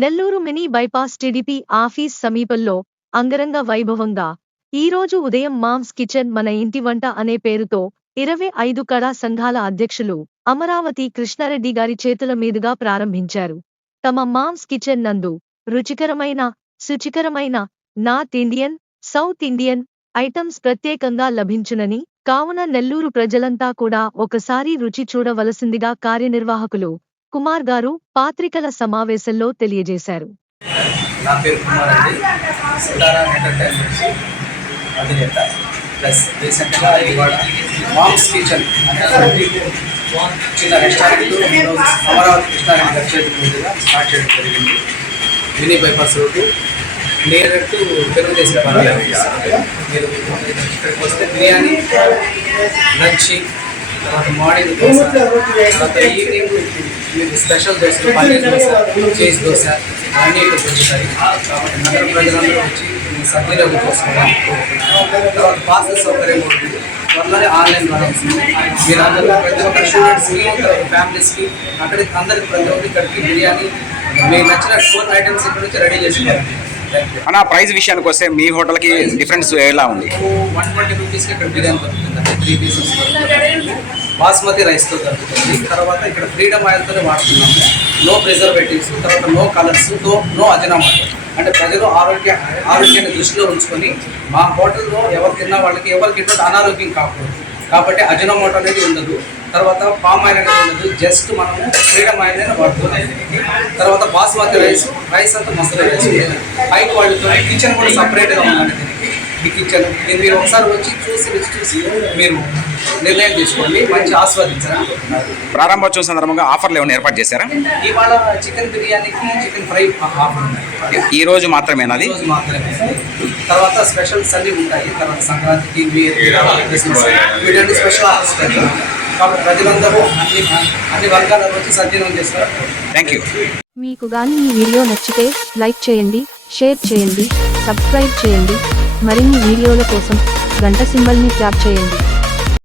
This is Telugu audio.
Nellore mini bypass TDP office సమీపంలో అంగరంగ వైభవంగా ఈరోజు ఉదయం మామ్స్ కిచెన్ మన ఇంటి వంట అనే పేరుతో 25 కళా సంఘాల అధ్యక్షులు అమరావతి కృష్ణారెడ్డి గారి చేతుల మీదుగా ప్రారంభించారు. తమ మామ్స్ కిచెన్ నందు రుచికరమైన, శుచికరమైన north Indian, south Indian items ప్రత్యేకంగా లభించునని, కావున నెల్లూరు ప్రజలంతా కూడా ఒకసారి రుచి చూడవలసిందిగా కార్యనిర్వాహకులు కుమార్ గారు పాత్రికల సమావేశంలో తెలియజేశారు. నా పేరు కుమార్ అండి. సీతారాం ఎంటర్టైన్మెంట్స్ అధినేత. ప్లస్ రీసెంట్గా ఇవాళ మామ్స్ కిచెన్ అంటే చిన్న రెస్టారెంట్ అమరావతి కృష్ణారెడ్డి గారి చేతి మీదుగా స్టార్ట్ చేయడం జరిగింది. Mini bypass road near to Telugu Desam party. మీరు ఇక్కడికి వస్తే బిర్యానీ, లంచ్, తర్వాత మార్నింగ్ దోశ, తర్వాత ఈవినింగ్ మీకు స్పెషల్ దోశలు, పన్నీర్ దోశ, చీజ్ దోశ అన్నీ ఇక్కడ దొరుకుతాయి. కాబట్టి నగర ప్రజలందరూ వచ్చి సద్వినియోగం చేసుకోవడానికి కోరుకుంటున్నాను. తర్వాత పార్సల్ సౌకర్యం ఉంటుంది. త్వరలోనే ఆన్లైన్ ద్వారా వస్తుంది. మీరు అందరూ ప్రతి ఒక్క స్టూడెంట్స్కి, ఫ్యామిలీస్కి, అక్కడికి అందరికి ప్రతి ఒక్కరికి ఇక్కడికి బిర్యానీ మీకు నచ్చిన 4 ఐటమ్స్ ఇక్కడ నుంచి రెడీ చేసుకోవాలి. అన్న, ప్రైస్ విషయానికి వస్తే మీ హోటల్కి డిఫరెన్స్ ఎలా ఉంది? 120 రూపీస్కి ఇక్కడ బిర్యానీ దొరుకుతుంది. 3 పీసెస్ బాస్మతి రైస్తో దొరుకుతుంది. తర్వాత ఇక్కడ ఫ్రీడమ్ ఆయిల్తోనే వాడుతున్నాము. నో ప్రిజర్వేటివ్స్, తర్వాత నో కలర్స్, నో అజినోమోటో. అంటే ప్రజలు ఆరోగ్యాన్ని దృష్టిలో ఉంచుకొని మా హోటల్లో ఎవరు తిన్న వాళ్ళకి ఎవరికి ఎటువంటి అనారోగ్యం కాకూడదు. కాబట్టి అజినోమోటో అనేది ఉండదు. తర్వాత పామ్ ఆయిల్ అనేది ఉండదు. జస్ట్ మనము ఫ్రీడమ్ ఆయిల్ అనేది వాడుతున్నాం. తర్వాత బాస్మతి రైస్ అంతా మసాలా రైస్ హై క్వాలిటీతో. కిచెన్ కూడా సపరేట్గా ఉందండి. ఈ కిచెన్ మీరు ఒకసారి వచ్చి చూసి మీరు నిర్ణయం తీసుకోండి, మంచి ఆస్వాదించాలని. ప్రారంభోత్సవం సందర్భంగా ఆఫర్లు ఏమైనా ఏర్పాటు చేశారా? ఇవాళ చికెన్ బిర్యానీకి చికెన్ ఫ్రై ఆఫర్ ఉన్నాయి. ఈ రోజు మాత్రమేనా? ఈ రోజు మాత్రమే. తర్వాత స్పెషల్స్ అన్నీ ఉంటాయి. తర్వాత సంక్రాంతికి, క్రిస్మస్ వీటి స్పెషల్ ఆఫర్స్ పెడతారు. కాబట్టి ప్రజలందరూ అన్ని వర్గాల వచ్చి సద్వినియోగం చేస్తారు. Thank you. మీకు గాని ఈ వీడియో నచ్చితే లైక్ చేయండి, షేర్ చేయండి, సబ్స్క్రైబ్ చేయండి. మరిన్ని వీడియోల కోసం గంట సింబల్ని ట్యాప్ చేయండి.